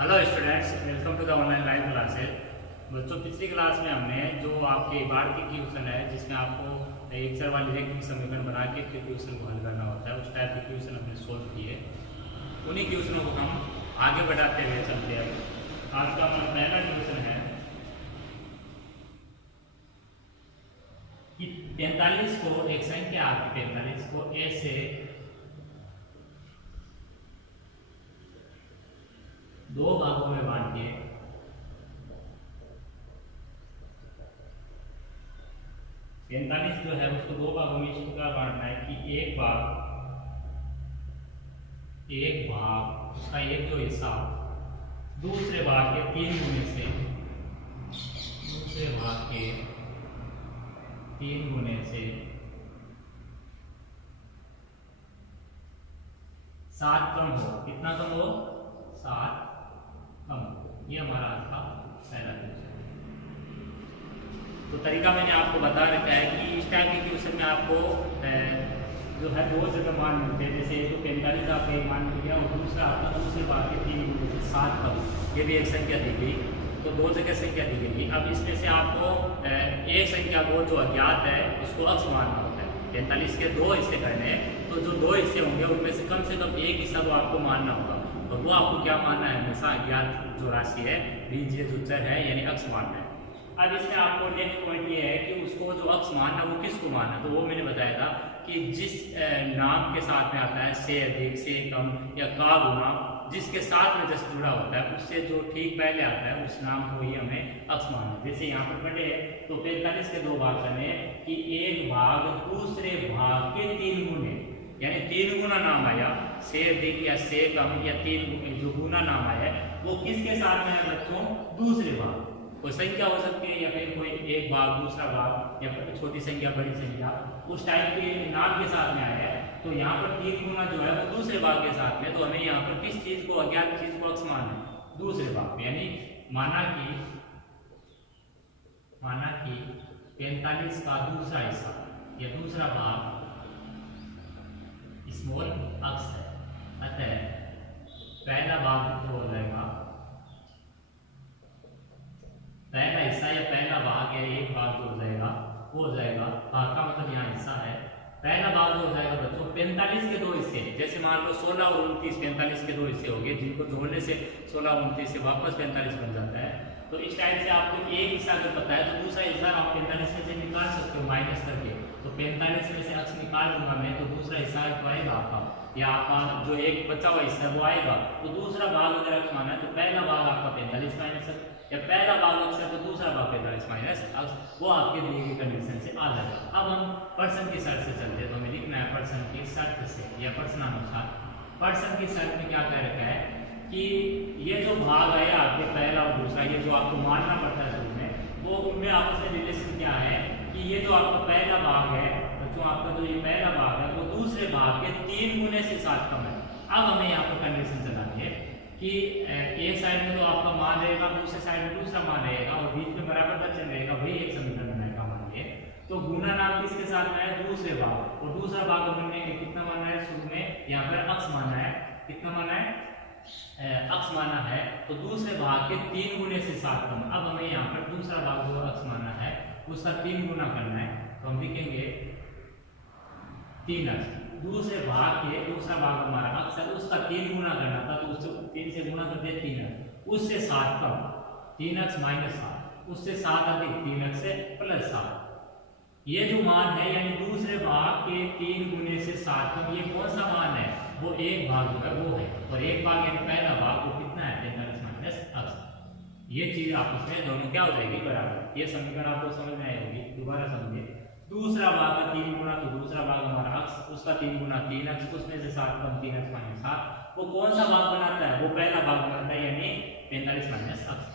Hello students, welcome to the online live classes. बच्चों, पिछली class में हमने जो आपके बार की क्वेश्चन है जिसमें आपको एक चर वाली रेखीय समीकरण बना के फिर क्वेश्चन को हल करना होता है, उस टाइप के क्वेश्चन हमने सोल्व किए। उन्हीं क्वेश्चनों को हम आगे बढ़ाते हुए चलते हैं। आज का हमारा पहला क्वेश्चन है कि 45 को एक संख्या आपकी 45 को ए से दो भागों में बांटिए। 45 जो है उसको दो भागों में इस प्रकार बांटना है कि एक भाग उसका एक जो हिस्सा दूसरे भाग के 3 गुने से, दूसरे भाग के 3 गुने से 7 कम हो। कितना कम हो? 7 कम हो। ये हमारा आज का पहला क्वेश्चन। तो तरीका मैंने आपको बता रखा है कि इस टाइप के क्वेश्चन में आपको जो है दो जगह मान मिलते हैं। जैसे जो 45 आपका एक मान मिल गया और दूसरा आपका दूसरे भाग के 3 गुने से 7 कम, ये भी एक संख्या दी गई, तो दो जगह संख्या दी गई। अब इसमें से आपको एक संख्या को जो अज्ञात है उसको अक्ष मानना होता है। 45 के दो हिस्से करने हैं, तो जो दो हिस्से होंगे उनमें से कम एक हिस्सा तो आपको मानना होगा, और वो आपको क्या मानना है? हमेशा अज्ञात जो राशि है, बीजीय जो चर है, यानी अक्ष मानना है। अब इसमें आपको नेक्स्ट पॉइंट ये है कि उसको जो अक्ष मानना वो किसको मानना, तो वो मैंने बताया था कि जिस नाम के साथ में आता है से अधिक, से कम या का गुना, जिसके साथ में जैसे जुड़ा होता है उससे जो ठीक पहले आता है उस नाम को ही हमें अक्ष मानना है। जैसे यहाँ पर बटे है तो 45 के दो भाग करने कि एक भाग दूसरे भाग के 3 गुने, यानी 3 गुना नाम आया, से अधिक या से कम या 3 जो गुना नाम आया वो किसके साथ में है बच्चों? दूसरे भाग। कोई संख्या हो सकती है या फिर कोई एक भाग दूसरा भाग या फिर छोटी संख्या बड़ी संख्या, उस टाइप के नाम के साथ में आया है। तो यहाँ पर 3 गुना जो है वो दूसरे भाग के साथ में, तो हमें यहाँ पर किस चीज को, अज्ञात चीज को अक्ष मानना है? दूसरे भाग में। यानी माना कि 45 का दूसरा हिस्सा या दूसरा भाग स्मॉल अक्ष है, अतः पहला भाग जो हो जाएगा, पहला हिस्सा या पहला भाग या एक भाग जो हो जाएगा वो हो जाएगा, भाग का मतलब यहाँ हिस्सा है। पहला भाग जो हो जाएगा बच्चों 45 के दो हिस्से, जैसे मान लो 16 और 29 45 के दो हिस्से हो गए, जिनको जोड़ने से 16 और 29 से वापस 45 बन जाता है। तो इस टाइप से आपको एक हिस्सा अगर पता है तो दूसरा हिस्सा आप 45 में से निकाल सकते हो माइनस करके। तो 45 में से अक्ष निकाल दूंगा मैं, तो दूसरा हिस्सा तो आएगा आपका, या आपका जो एक बचा हुआ हिस्सा है वो आएगा। तो दूसरा भाग अगर अक्ष माना है तो पहला भाग आपका 45 माइनस, या पहला भाग अक्ष है तो दूसरा भाग 45 माइनस अक्ष, वो आपके दिए गए कंडीशन से आ जाएगा। अब हम पर्सन की शर्त से चलते हैं, तो हमें लिखना है पर्सन की शर्त से या प्रश्नानुसार। पर्सन की शर्त में क्या कह रखा है कि ये जो भाग है आपके पहला और दूसरा, ये जो आपको मानना पड़ता है शुरू में, वो उनमें आपस में रिलेशन क्या है कि ये जो आपका पहला भाग है, जो आपका जो ये पहला भाग है वो दूसरे भाग के 3 गुने से 7 कम है। अब हमें यहाँ पर कंडीशन चलानी है कि एक साइड में तो आपका मान रहेगा, दूसरे साइड में दूसरा मान रहेगा, और बीच में बराबर का चिन्ह रहेगा, वही एक समीकरण बनाएगा हमारे। तो गुना नाम किसके साथ में है? दूसरे भाग, और दूसरा भाग हमने कितना माना है शुरू में? यहाँ पर अक्ष माना है। कितना माना है? अक्ष माना है, तो दूसरे भाग के 3 गुने से 7 कम। अब हमें यहाँ पर दूसरा भाग जो अक्ष माना है उसका 3 गुना करना है, तो हम लिखेंगे 3 अक्ष। दूसरे भाग के दूसरा भाग हमारा अक्ष है, उसका 3 गुना करना था, तो उससे 3 से गुना कर दिया 3 अक्ष, उससे 7 कम, 3 अक्ष माइनस 7, उससे 7 अधिक 3 अक्ष से प्लस 7। ये जो मान है यानी दूसरे भाग के 3 गुने से 7 कम, ये कौन सा मान है? वो एक भाग जो है वो है, और एक भाग यानी पहला भाग वो कितना है? 45 माइनस अक्ष। ये चीज आपस में दोनों क्या हो जाएगी? बराबर। ये समीकरण आपको समझ में आई होगी, दोबारा समझिए। दूसरा भाग का 3 गुना, तो दूसरा भाग हमारा अक्ष, उसका 3 गुना 3 अक्ष, उसमें से 7 कम 3 अक्ष माइनस 7, वो कौन सा भाग बनाता है? वो पहला भाग बनाता है, यानी 45 माइनस अक्ष।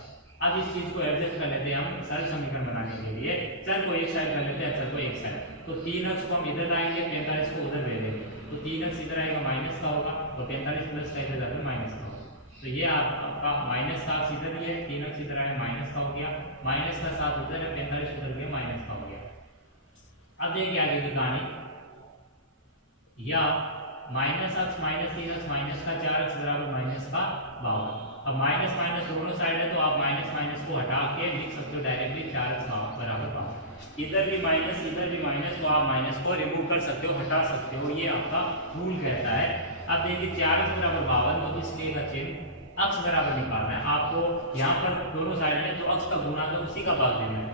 अब इस चीज को एडजस्ट कर लेते हैं हम सरल समीकरण बनाने के लिए। चर को एक साइड कर लेते हैं, चर को एक साइड, तो 3 अक्ष को हम इधर लाएंगे, 45 को उधर ले लेंगे, तो 3 अक्ष इधर आएगा माइनस का होगा, तो 45 प्लस का इधर जाकर माइनस का होगा। तो ये आपका माइनस का अक्ष इधर ही है, 3 अक्ष इधर आया माइनस का हो गया, माइनस का 7 उधर है, 45 उधर गया माइनस का हो गया। अब देखिए आगे की कहानी, या माइनस अक्ष माइनस 3 अक्ष माइनस का 4 अक्ष बराबर माइनस का 52। अब माइनस माइनस दोनों साइड है तो आप माइनस माइनस को हटा के लिख सकते हो डायरेक्टली 4x बराबर 5। इधर भी माइनस तो आप माइनस को रिमूव कर सकते हो, हटा सकते हो, ये आपका रूल कहता है। अब देखिए 4x बराबर 52, तो इसलिए का चिन्ह अक्ष बराबर निकालना है आपको। यहाँ पर दोनों साइड में जो अक्ष का गुना तो उसी का भाग लेना है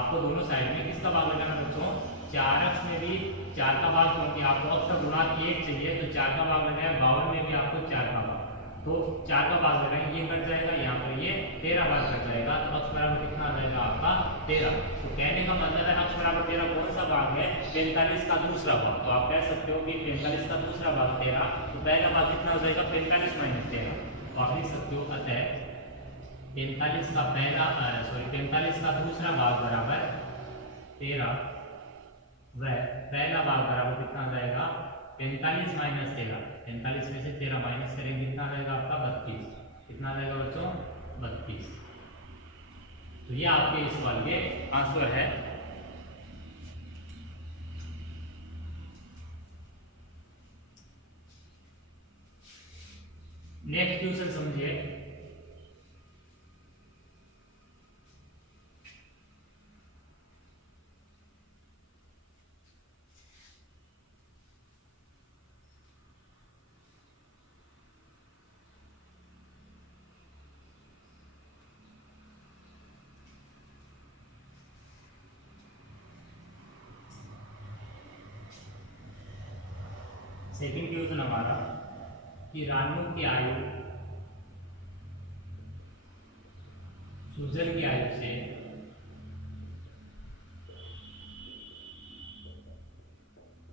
आपको। दोनों साइड में किसका भाग लेना है बच्चों? 4x में भी 4 का भाग, क्योंकि आपको अक्ष का गुना 1 चाहिए तो 4 का भाग लेना है। 52 में भी आपको 4 का भाग, तो 4 का भाग लेना है, ये कट जाएगा, यहाँ पर ये 13 भाग कट जाएगा, तो अक्ष बराबर कितना आ जाएगा आपका 13। तो कहने का मतलब है अक्ष बराबर 13 कौन सा भाग है? 45 का दूसरा भाग। तो आप कह सकते हो कि 45 का दूसरा भाग 13, तो पहला भाग कितना हो जाएगा? 45 माइनस 13। तो आप लिख सकते हो अतः 45 का दूसरा भाग बराबर 13, वह पहला भाग बराबर कितना आ जाएगा? 45 माइनस 13। 45 में से 13 माइनस करेंगे कितना आ जाएगा आपका? 32। कितना आ जाएगा बच्चों? 32। तो ये आपके इस सवाल के आंसर है। नेक्स्ट क्वेश्चन समझिए। सेकंड क्वेश्चन हमारा कि रानू की आयु सुजन की आयु से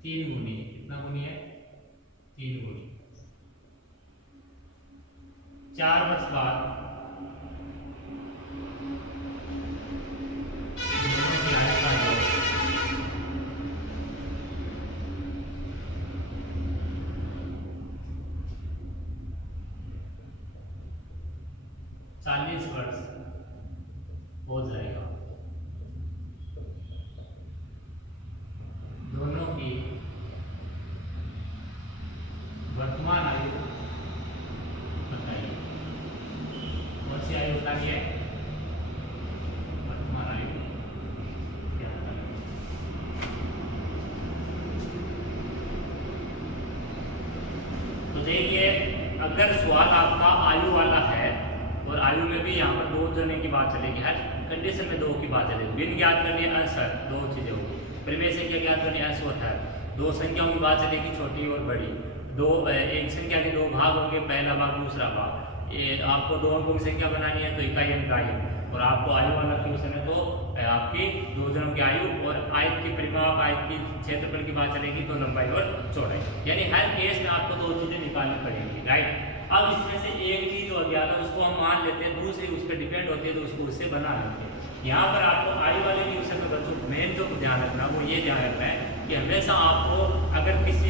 3 गुनी, कितना गुनी है? 3 गुनी 4 वर्ष बाद दोनों की आयु का योग 40 वर्ष हो जाएगा। दोनों की वर्तमान आयु बताइए। कौन सी आयु बताइए? वर्तमान आयु क्या बताइए? तो देखिए, अगर सवाल आपका आयु वाला है और आयु में भी यहाँ पर 2 जने की बात चलेगी, हर कंडीशन में 2 की बात चलेगी। भिन्न ज्ञात करनी आंसर 2 चीजें होगी। परिमेय संख्या ज्ञात करनी आंसर होता है। 2 संख्याओं की बात चलेगी, छोटी और बड़ी। एक संख्या के 2 भाग होंगे, पहला भाग दूसरा भाग। ये आपको 2 अंकों की संख्या बनानी है तो इकाई अंकाई, और आपको आयु वाला क्वेश्चन है तो आपकी 2 जनों की आयु और आयत की परिमाप, आयत की क्षेत्रफल की बात चलेगी तो लंबाई और चौड़ाई। यानी हर केस में आपको 2 चीजें निकालनी पड़ेंगी, राइट। अब इसमें से एक चीज हो गया था उसको हम मान लेते हैं, दूसरी उस पर डिपेंड होती है तो उसको उससे बना लेते हैं। यहाँ पर आपको आयु वाले क्वेश्चन में बच्चों मेन जो ध्यान रखना वो ये ध्यान रखना है कि हमेशा आपको अगर किसी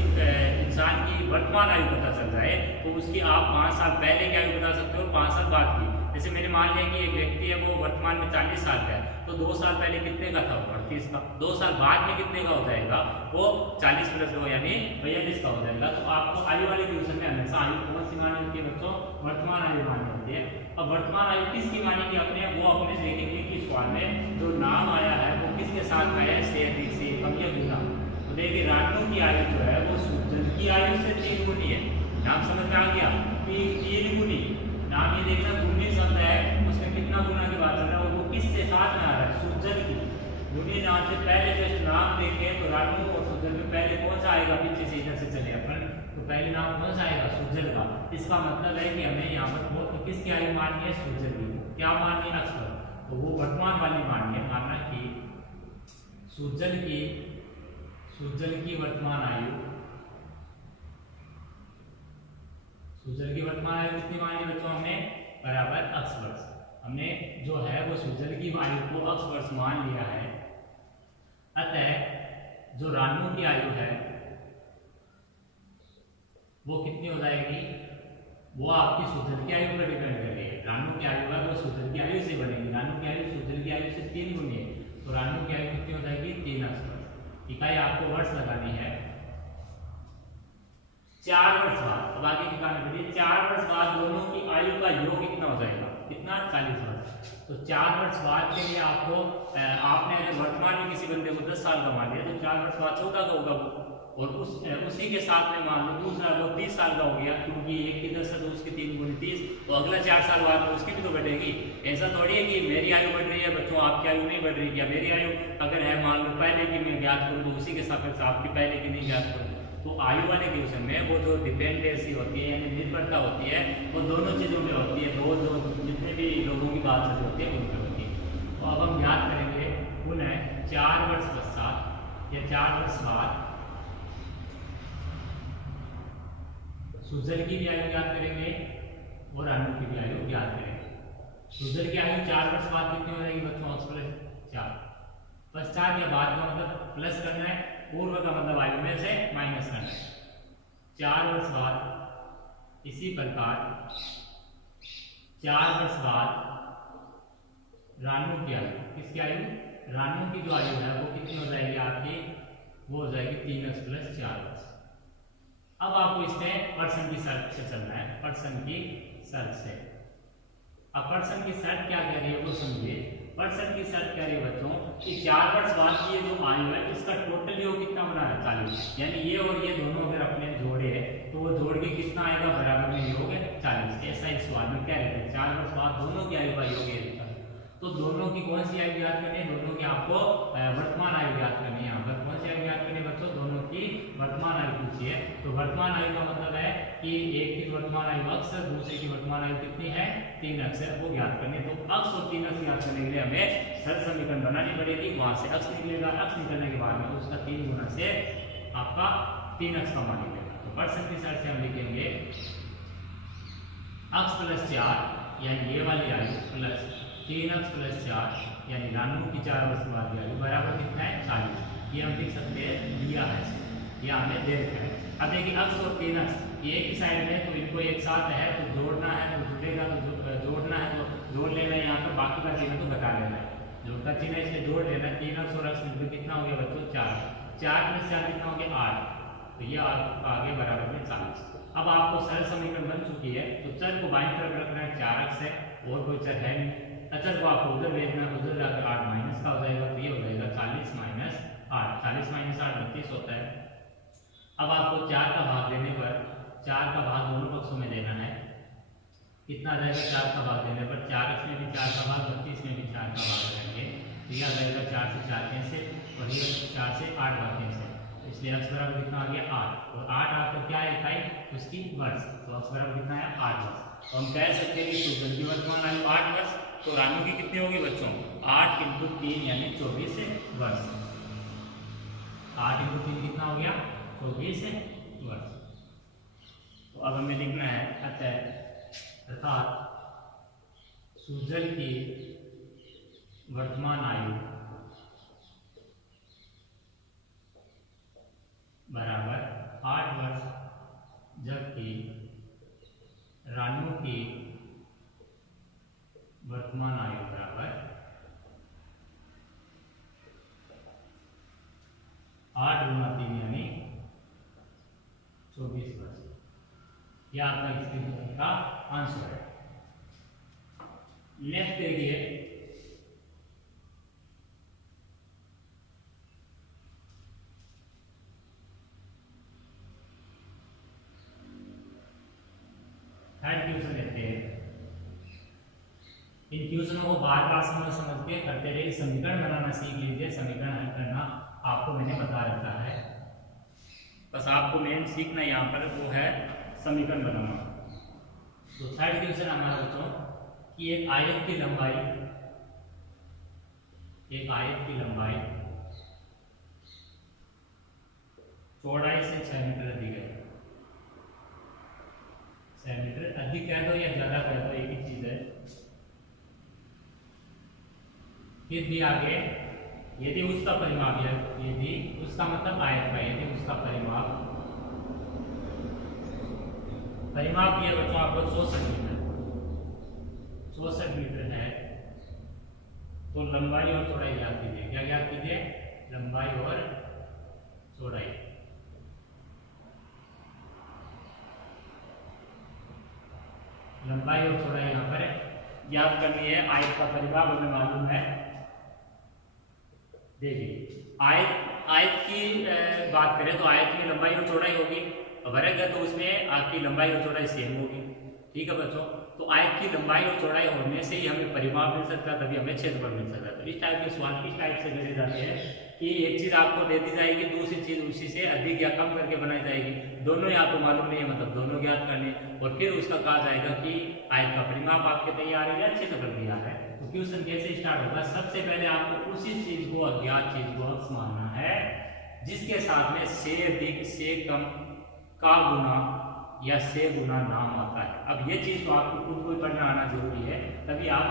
इंसान की वर्तमान आयु पता चल जाए तो उसकी आप 5 साल पहले की आयु बता सकते हो, 5 साल बाद की। जैसे मैंने मान लिया कि एक व्यक्ति है वो वर्तमान में 40 साल का है, तो 2 साल पहले कितने का था? 38 का। 2 साल बाद में कितने का हो जाएगा? वो 40 प्लस हो यानी 42 का हो जाएगा। तो आपको आयु वाले क्वेश्चन में हमेशा आयु कौन सी मानी होती है बच्चों? वर्तमान आयु मानी होती है। अब वर्तमान आयु किसकी मानेगी अपने? वो अपने देखेंगे कि सवाल में जो नाम आया है वो किसके साथ आया है? से अधिक से कम या गुना। तो देखिए रानू की आयु जो है वो सुजन की आयु से 3 गुनी है। नाम समझ में आ गया? 3 गुनी। नाम ये देखना गुनी शब्द है, उसमें कितना गुना की बात चल रहा है, वो किससे साथ में आ रहा है? सुजन की। गुनी नाम से पहले जैसे नाम देखें तो रानू और सुजन में पहले कौन सा आएगा? पीछे से इधर से चले अपन, तो पहले नाम कौन सा आएगा? सुजन का। इसका मतलब है कि हमें यहाँ पर किसकी आयु माननी है? सुजन की। क्या माननी है? अक्सर तो वो वर्तमान वाली माननी है, मानना कि सुजन की वर्तमान आयु, सुजन की वर्तमान आयु कितनी मानी बच्चों हमने? बराबर x वर्ष। हमने जो है वो सुजन की आयु को x वर्ष मान लिया है। अतः जो रानू की आयु है वो कितनी हो जाएगी? वो आपकी सुजन की आयु पर डिपेंड करेगी। रानू की आयु है वो सुजन की आयु से बनेगी। रानू की आयु सुजन की आयु से 3 गुनी है, तो रानू की आयु कितनी हो जाएगी? 3x वर्ष। इकाई आपको वर्ष लगानी है। 4 वर्ष बाद अब आगे की कहानी बढ़िए। 4 वर्ष बाद दोनों की आयु का योग कितना हो जाएगा? कितना? 40 वर्ष। तो 4 वर्ष बाद के लिए आपको आपने अगर वर्तमान में किसी बंदे को 10 साल का मान लिया तो 4 वर्ष बाद 14 का होगा वो, और उसी के साथ में मान लो दूसरा वो 30 साल का हो गया, क्योंकि एक की 10 है तो उसके 3 गुनी 30, तो अगला 4 साल बाद में उसकी भी तो बढ़ेगी। ऐसा थोड़ी है कि मेरी आयु बढ़ रही है बच्चों, आपकी आयु नहीं बढ़ रही। क्या मेरी आयु अगर है मान लो पहले की मैं ज्ञात करूँ तो उसी के सापेक्ष आपकी पहले की नहीं ज्ञात करूँ, तो आयु वाले क्वेश्चन में वो जो डिपेंडेंसी होती है यानी निर्भरता होती है वो दोनों चीज़ों में होती है, दो जो जितने भी लोगों की बात होती है उन पर होती है। तो अब हम याद करेंगे पुनः 4 वर्ष पश्चात या 4 वर्ष बाद सुजल की भी आयु ज्ञात करेंगे और अनु की भी आयु ज्ञात करेंगे। सुजल की आयु 4 वर्ष बाद कितनी हो जाएगी बच्चों? प्लस 4। पश्चात या बाद का मतलब प्लस करना है, पूर्व का मतलब आयु में से माइनस करना है। 4 वर्ष बाद इसी प्रकार 4 वर्ष बाद रानू की आयु, किसकी आयु? रानू की जो आयु है वो कितनी हो जाएगी आपकी? वो हो जाएगी 3x प्लस 4 वर्ष। अब आपको इसमें पर्सन की शर्त से चलना है, पर्सन की शर्त से। अब पर्सन की शर्त क्या कह रही है वो समझिए। पर्सन की शर्त कह रही है बच्चों कि 4 वर्ष बाद की ये जो आयु है इसका टोटल योग कितना बना है? 40। यानी ये और ये दोनों अगर अपने जोड़े हैं तो वो जोड़ के कितना आएगा? बराबर में योग है 40। ऐसा इस सवाल में कह रहे थे 4 वर्ष बाद दोनों की आयु का योग है। तो दोनों की कौन सी आयु ज्ञात करनी है? दोनों की आपको वर्तमान आयु ज्ञात करनी है। यहाँ पर कौन सी आयु ज्ञात करनी है बच्चों? दोनों की वर्तमान आयु पूछी है। तो वर्तमान आयु का मतलब है कि एक की वर्तमान आयु x, दूसरे की वर्तमान आयु कितनी है? 3x है, वो ज्ञात करनी है। तो x और 3x ज्ञात करने के लिए हमें सरल समीकरण बनानी पड़ेगी। वहां से x निकलेगा, x निकलने के बाद में उसका 3 गुना से आपका 3x का मान निकलेगा। तो पर्सन की शर्त से हम लिखेंगे x प्लस 4 यानी ये वाली आयु प्लस 3x प्लस 4 यानी रानू की 4 वर्ष बाद की आयु बराबर कितना है? 40। ये हम लिख सकते हैं, दिया है, या हमें दे रखा है। अब देखिए x और 3x ये एक ही साइड में, तो इनको एक साथ है तो जोड़ना है तो जुड़ेगा, तो जोड़ना है तो जोड़ लेना है। यहाँ पर बाकी का चिन्ह तो बता लेना है, जोड़ता चिन्ह इसलिए जोड़ लेना। 3x और x मिलकर कितना हो गया बच्चों? 4। 4 प्लस 4 कितना हो गया? 8। तो ये आगे बराबर में 40। अब आपको सरल समीकरण बन चुकी है, तो चर को बाईं तरफ रखना है, 4x है और कोई चर है नहीं। अचर को आपको उधर भेजना है, उधर जाकर 8 माइनस का हो जाएगा, तो ये हो जाएगा 40 माइनस 8। 40 माइनस 8 32 होता है। अब आपको 4 का भाग देने पर 4 का भाग दोनों पक्षों में देना है। कितना आ जाएगा? 4 का भाग देने पर 4x में भी 4 का भाग, 32 में भी 4 का भाग देंगे, तो यह आ जाएगा 4 से 4 कैंसिल और ये 4 से 8 भाग कैंसिल। इसलिए x बराबर कितना आ गया? 8। और 8 आपको क्या है? इकाई उसकी वर्ष, तो x बराबर कितना है? 8 वर्ष। तो हम कह सकते हैं कि सुजल की वर्तमान आयु 8 वर्ष, तो रानू की कितनी होगी बच्चों? 8 × 3 यानी 24 वर्ष। 8 × 3 कितना हो गया? 24 वर्ष। तो अब हमें लिखना है अर्थात सुजल की वर्तमान आयु बराबर 8 वर्ष, जबकि रानू की वर्तमान आयु बराबर 8 गुना 3 यानी 24 वर्ष। यह आपका इसके का आंसर है। नेक्स्ट देखिए, थर्ड क्वेश्चन लेते हैं। इन क्वेश्चनों को बार बार समझ के करते रहिए, समीकरण बनाना सीख लीजिए। समीकरण हल करना आपको मैंने बता रखा है, बस आपको मेन सीखना यहाँ पर वो है समीकरण बनाना। तो थर्ड क्वेश्चन हमारा बच्चों कि एक आयत की लंबाई चौड़ाई से 6 मीटर अधिक है। 6 मीटर अधिक कह दो या ज्यादा कह दो, एक ही चीज है। फिर भी आगे यदि उसका परिमाप, यदि उसका मतलब आयत का, यदि उसका परिमाप किया बच्चों आपको 64 मीटर है, तो लंबाई और चौड़ाई ज्ञात कीजिए। क्या ज्ञात कीजिए? लंबाई और चौड़ाई। लंबाई और चौड़ाई यहाँ पर ज्ञात करनी है। आयत का परिमाप हमें मालूम है। देखिए आयत की बात करें तो आयत में लंबाई और चौड़ाई होगी, वर्ग है तो उसमें आपकी लंबाई और चौड़ाई सेम होगी। ठीक है बच्चों, तो आयत की लंबाई और चौड़ाई होने से ही हमें परिमाप मिल सकता है, तभी हमें क्षेत्रफल मिल सकता है। तो इस टाइप के सवाल किस टाइप से करे जाते हैं कि एक चीज आपको दे दी जाएगी, दूसरी चीज उसी से अधिक या कम करके बनाई जाएगी, दोनों ही आपको मालूम नहीं है, मतलब दोनों ज्ञात करने, और फिर उसका कहा जाएगा कि आयत का परिमाप आपके तैयार है या क्षेत्रफल तैयार है। तो क्वेश्चन कैसे स्टार्ट होगा, सबसे पहले आपको उसी चीज को, अज्ञात चीज को अक्स मानना है जिसके साथ में से अधिक से कम का गुना या से गुना नाम आता है। अब ये चीज तो आपको खुद को पढ़ना आना जरूरी है, तभी आप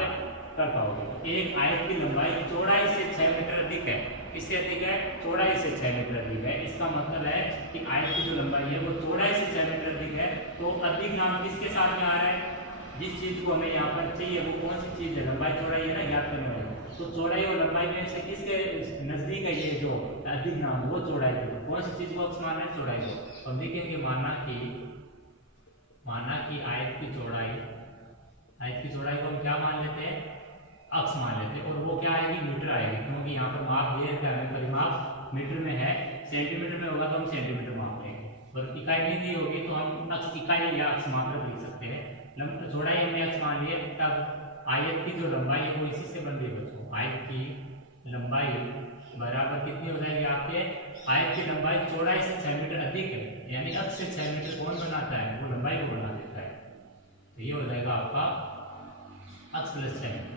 कर पाओगे। एक आयत की लंबाई चौड़ाई से 6 मीटर अधिक है, किससे अधिक है, चौड़ाई से 6 मीटर अधिक है। इसका मतलब है कि आयत की जो लंबाई है वो चौड़ाई से 6 मीटर अधिक है। तो अधिक नाम किसके साथ में आ रहा है, जिस चीज को हमें यहाँ पर चाहिए वो कौन सी चीज है, लंबाई चौड़ाई है ना, ज्ञात करने वाली। तो चौड़ाई और लंबाई में से किसके नजदीक है ये जो अधिक नाम, वो चौड़ाई को, कौन सी चीज को अक्स मानना है, चौड़ाई को। तो हम लिखेंगे माना कि आयत की चौड़ाई को हम क्या मान लेते हैं, अक्स मान लेते हैं, और वो क्या आएगी, मीटर आएगी, क्योंकि यहाँ पर माप दे रखा है, परिमाप मीटर में है। सेंटीमीटर में होगा तो हम सेंटीमीटर माप लेंगे, और इकाई नहीं दी होगी तो हम अक्स इकाई या अक्स मात्रक लिख सकते हैं। चौड़ाई हमने अक्स मान लिए, तब आयत की जो लंबाई है वो इसी से बन रही है बच्चों। आयत की लंबाई बराबर कितनी हो जाएगी आपके, आयत की लंबाई चौड़ाई से 6 मीटर अधिक है, यानी अक्स से 6 मीटर कौन बनाता है, वो लंबाई को बना देता है। तो ये हो जाएगा आपका अक्स प्लस 6 मीटर।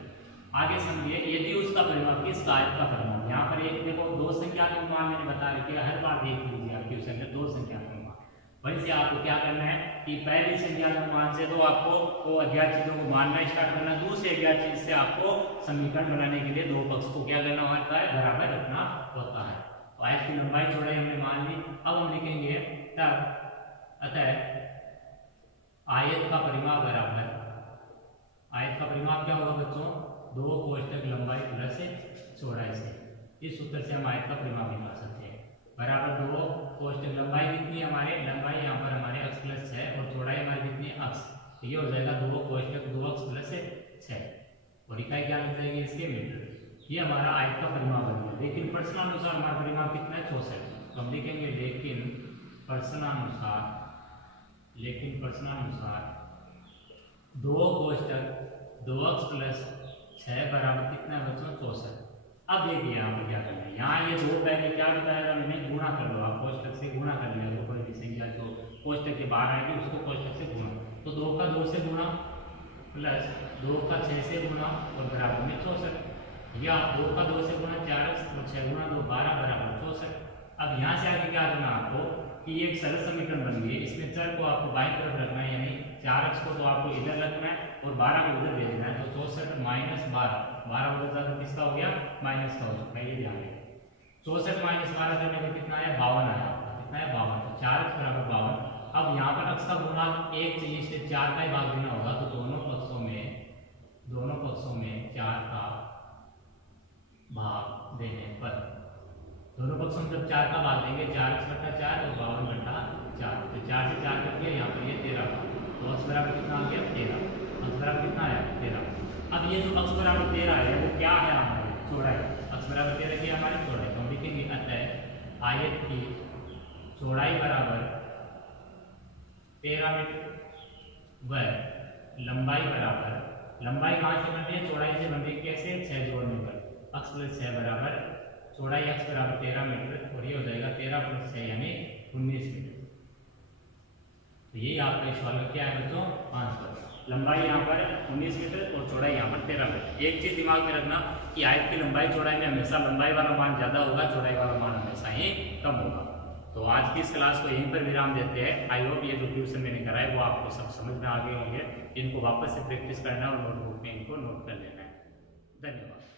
आगे समझिए, यदि उसका परिमाप किस आयत का परिमाप, यहाँ पर एक देखो दो संख्या के मान मैंने बता रखी है, हर बार देख लीजिए आप क्वेश्चन में दो संख्या के मान, वहीं से आपको क्या करना है कि पहली संख्या के मान से तो आपको वो अज्ञात चीजों को मानना स्टार्ट करना, दूसरे अज्ञात चीज से आपको समीकरण बनाने के लिए दो पक्ष को क्या करना होता है, बराबर रखना होता है। तो आयत की लंबाई चौड़ाई हमने मान ली। अब हम लिखेंगे तब अतः आयत का परिमाप बराबर, आयत का परिमाप क्या होगा बच्चों, 2 कोष्ठक लंबाई प्लस चौड़ाई से। इस सूत्र से हम आयत का परिमाप निकाल सकते हैं, बराबर 2 कोष्ठक लंबाई कितनी है हमारे, लंबाई यहाँ पर हमारे अक्स प्लस 6 और चौड़ाई हमारी कितनी है, अक्स। तो ये हो जाएगा 2 कोष्ठक 2 अक्स प्लस 6, और इकाई क्या मिल जाएगी इसके, मीटर। ये हमारा आयत का परिमाप बन गया। लेकिन प्रश्नानुसार हमारा परिमाप कितना है, 64। तो हम लिखेंगे लेकिन प्रश्नानुसार 2 कोष्ठक 2 अक्स प्लस 6 बराबर कितना है बच्चों, 64। अब देखिए यहाँ पर क्या करना है, यहाँ ये दो पहले क्या बताया था मैंने, गुणा कर लो आप, कोष्ठक से गुणा कर लिया, तो कोई भी संख्या जो कोष्ठक के बाहर आएगी उसको कोष्ठक से गुणा। तो 2 का 2 से गुणा प्लस 2 का 6 से गुणा और बराबर में 64, या 2 का 2 से गुणा 4 और 6 गुणा 2 12 बराबर 64। अब यहाँ से आगे क्या करना आपको कि एक सरल समीकरण बन गई है, इसमें चर को आपको बाईं तरफ रखना है, यानी 4x को तो आपको इधर रखना है और 12 को उधर भेजना है। तो 64 माइनस 12 उधर जाकर किसका हो गया, माइनस का हो चुका है, ये ध्यान रखें। 64 माइनस 12 करने में कितना है, 52 आया, कितना है 52। तो 4x बराबर 52। अब यहाँ पर अक्स का गुणांक 1 चाहिए, इसलिए 4 का ही भाग देना होगा। तो दोनों पक्षों में 4 का भाग देने पर, दोनों पक्षों में जब 4 का भाग देंगे, 4x बटा 4 और 52 बटा 4, तो 4 से 4 कट गया, यहाँ पर ये 13 का, तो अक्स बराबर कितना आ गया, 13। अक्स बराबर कितना है, 13। अब ये जो अक्स बराबर 13 है वो क्या है हमारी चौड़ाई, अक्स बराबर 13 की हमारी चौड़ाई। तो हम लिखेंगे अतः आयत की चौड़ाई बराबर 13 मीटर व लंबाई बराबर, लंबाई कहाँ से बन रही है, चौड़ाई से बन रही है, कैसे, 6 जोड़ने पर, अक्स प्लस 6 बराबर चौड़ाई अक्स बराबर 13 मीटर, और ये हो जाएगा 13 प्लस 6 यानी 19 मीटर। तो यही आपका इस सवाल का क्या है बच्चों, आंसर। लंबाई यहाँ पर 19 मीटर और चौड़ाई यहाँ पर 13 मीटर। एक चीज दिमाग में रखना कि आयत की लंबाई चौड़ाई में हमेशा लंबाई वाला मान ज्यादा होगा, चौड़ाई वाला मान हमेशा ही कम होगा। तो आज की इस क्लास को यहीं पर विराम देते हैं। आई होप ये जो ट्यूशन मैंने कराया वो आपको सब समझ में आ गए होंगे। इनको वापस से प्रैक्टिस करना और नोटबुक में इनको नोट कर लेना है। धन्यवाद।